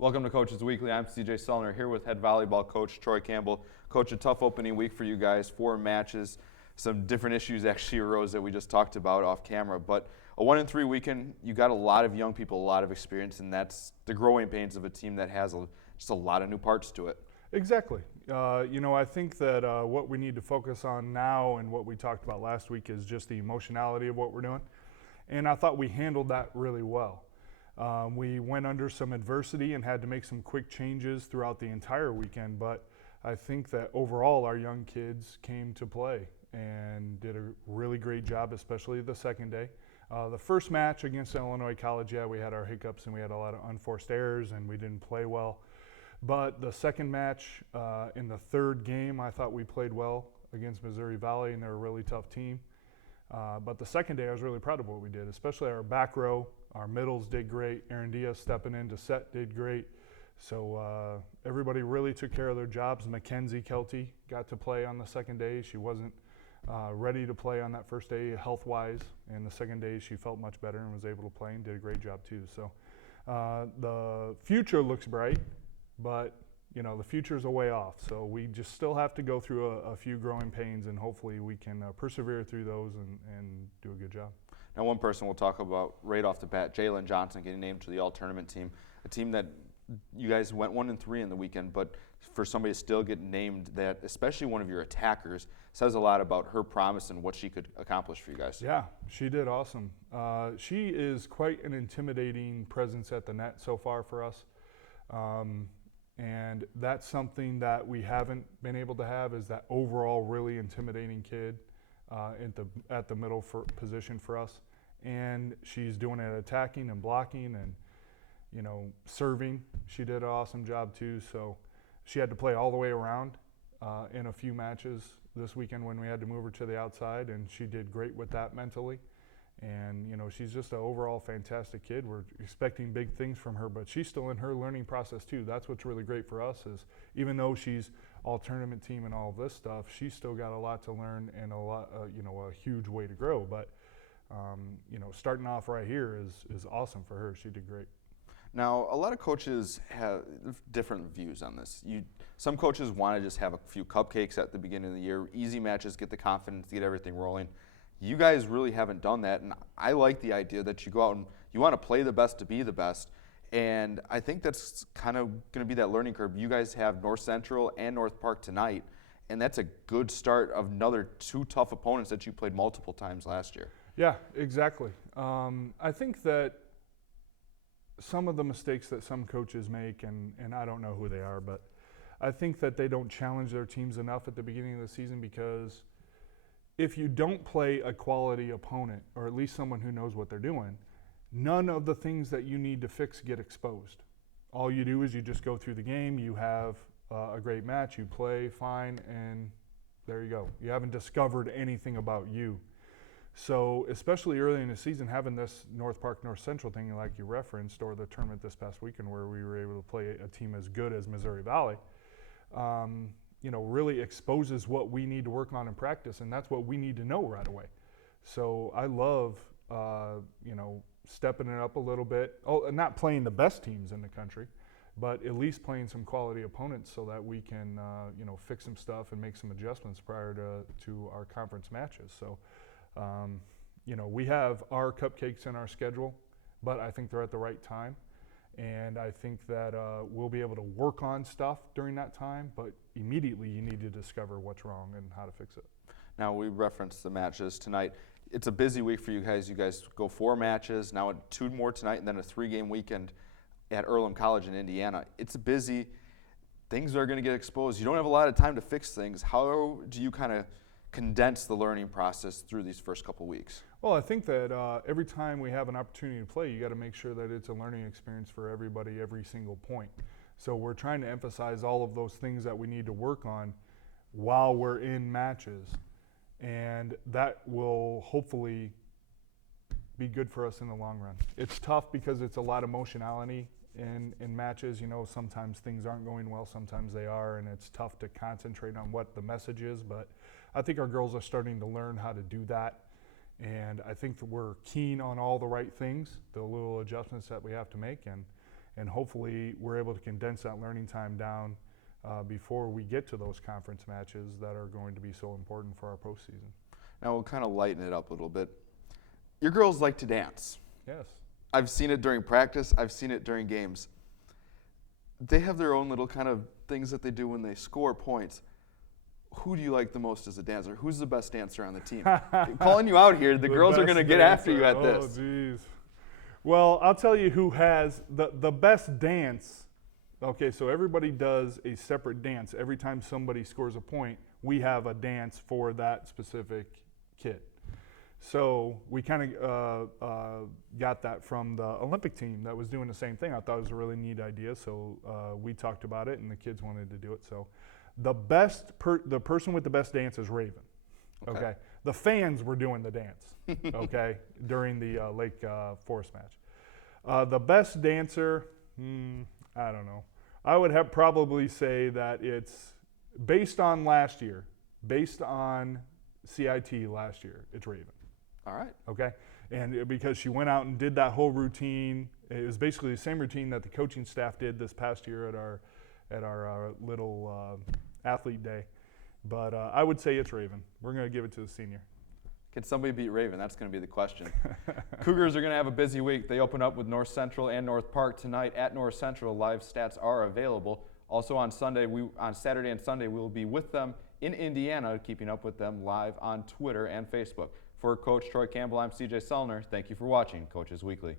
Welcome to Coach's Weekly. I'm CJ Sullner here with head volleyball coach Troy Campbell. Coach, a tough opening week for you guys, 4 matches. Some different issues actually arose that we just talked about off camera, but a 1-3 weekend, you got a lot of young people, a lot of experience, and that's the growing pains of a team that has just a lot of new parts to it. Exactly. I think that what we need to focus on now and what we talked about last week is just the emotionality of what we're doing. And I thought we handled that really well. We went under some adversity and had to make some quick changes throughout the entire weekend, but I think that overall our young kids came to play and did a really great job, especially the second day. The first match against Illinois College, we had our hiccups and we had a lot of unforced errors and we didn't play well. But the second match in the third game, I thought we played well against Missouri Valley, and they're a really tough team. But the second day, I was really proud of what we did, especially our back row. Our middles did great. Aaron Diaz stepping in to set did great. So everybody really took care of their jobs. Mackenzie Kelty got to play on the second day. She wasn't ready to play on that first day health-wise, and the second day she felt much better and was able to play and did a great job too. So the future looks bright, but the future's a way off. So we just still have to go through a few growing pains, and hopefully we can persevere through those and do a good job. Now, one person we'll talk about right off the bat, Jalen Johnson getting named to the all-tournament team, a team that you guys went 1-3 in the weekend, but for somebody to still get named, that especially one of your attackers, says a lot about her promise and what she could accomplish for you guys. Yeah, she did awesome. She is quite an intimidating presence at the net so far for us. And that's something that we haven't been able to have, is that overall really intimidating kid at the middle position for us. And she's doing it attacking and blocking and, serving. She did an awesome job too. So she had to play all the way around in a few matches this weekend when we had to move her to the outside, and she did great with that mentally. And, she's just an overall fantastic kid. We're expecting big things from her, but she's still in her learning process too. That's what's really great for us, is even though she's all tournament team and all of this stuff, she's still got a lot to learn and a huge way to grow. But, starting off right here is awesome for her. She did great. Now, a lot of coaches have different views on this. Some coaches want to just have a few cupcakes at the beginning of the year, easy matches, get the confidence, get everything rolling. You guys really haven't done that, and I like the idea that you go out and you want to play the best to be the best, and I think that's kind of going to be that learning curve. You guys have North Central and North Park tonight, and that's a good start of another 2 tough opponents that you played multiple times last year. Yeah, exactly. I think that some of the mistakes that some coaches make, and I don't know who they are, but I think that they don't challenge their teams enough at the beginning of the season, because if you don't play a quality opponent, or at least someone who knows what they're doing, none of the things that you need to fix get exposed. All you do is you just go through the game, you have a great match, you play fine, and there you go. You haven't discovered anything about you. So especially early in the season, having this North Park, North Central thing like you referenced, or the tournament this past weekend where we were able to play a team as good as Missouri Valley, really exposes what we need to work on in practice, and that's what we need to know right away. So I love, stepping it up a little bit. Oh, and not playing the best teams in the country, but at least playing some quality opponents so that we can, fix some stuff and make some adjustments prior to our conference matches. So, we have our cupcakes in our schedule, but I think they're at the right time. And I think that we'll be able to work on stuff during that time, but immediately you need to discover what's wrong and how to fix it. Now, we referenced the matches tonight. It's a busy week for you guys. You guys go 4 matches, now 2 more tonight, and then a 3-game weekend at Earlham College in Indiana. It's busy. Things are going to get exposed. You don't have a lot of time to fix things. How do you kind of condense the learning process through these first couple weeks? Well, I think that every time we have an opportunity to play, you got to make sure that it's a learning experience for everybody, every single point. So we're trying to emphasize all of those things that we need to work on while we're in matches, and that will hopefully be good for us in the long run. It's tough because it's a lot of emotionality in matches. Sometimes things aren't going well, sometimes they are, and it's tough to concentrate on what the message is, but I think our girls are starting to learn how to do that. And I think that we're keen on all the right things, the little adjustments that we have to make, and and hopefully we're able to condense that learning time down before we get to those conference matches that are going to be so important for our postseason. Now we'll kind of lighten it up a little bit. Your girls like to dance. Yes. I've seen it during practice. I've seen it during games. They have their own little kind of things that they do when they score points. Who do you like the most as a dancer? Who's the best dancer on the team? Calling you out here, the girls are going to get after you at this. Oh, geez. Well, I'll tell you who has the best dance. Okay, so everybody does a separate dance. Every time somebody scores a point, we have a dance for that specific kid. So we kind of got that from the Olympic team that was doing the same thing. I thought it was a really neat idea, so we talked about it, and the kids wanted to do it. So the person with the best dance is Raven. Okay. The fans were doing the dance. Okay, during the Lake Forest match. The best dancer, I don't know. I would probably say that it's based on last year, based on CIT last year. It's Raven. All right. Okay, and because she went out and did that whole routine, it was basically the same routine that the coaching staff did this past year at our little athlete day. But I would say it's Raven. We're going to give it to the senior. Can somebody beat Raven? That's going to be the question. Cougars are going to have a busy week. They open up with North Central and North Park tonight at North Central. Live stats are available. Also on Saturday and Sunday, we will be with them in Indiana, keeping up with them live on Twitter and Facebook. For Coach Troy Campbell, I'm CJ Sellner. Thank you for watching Coaches Weekly.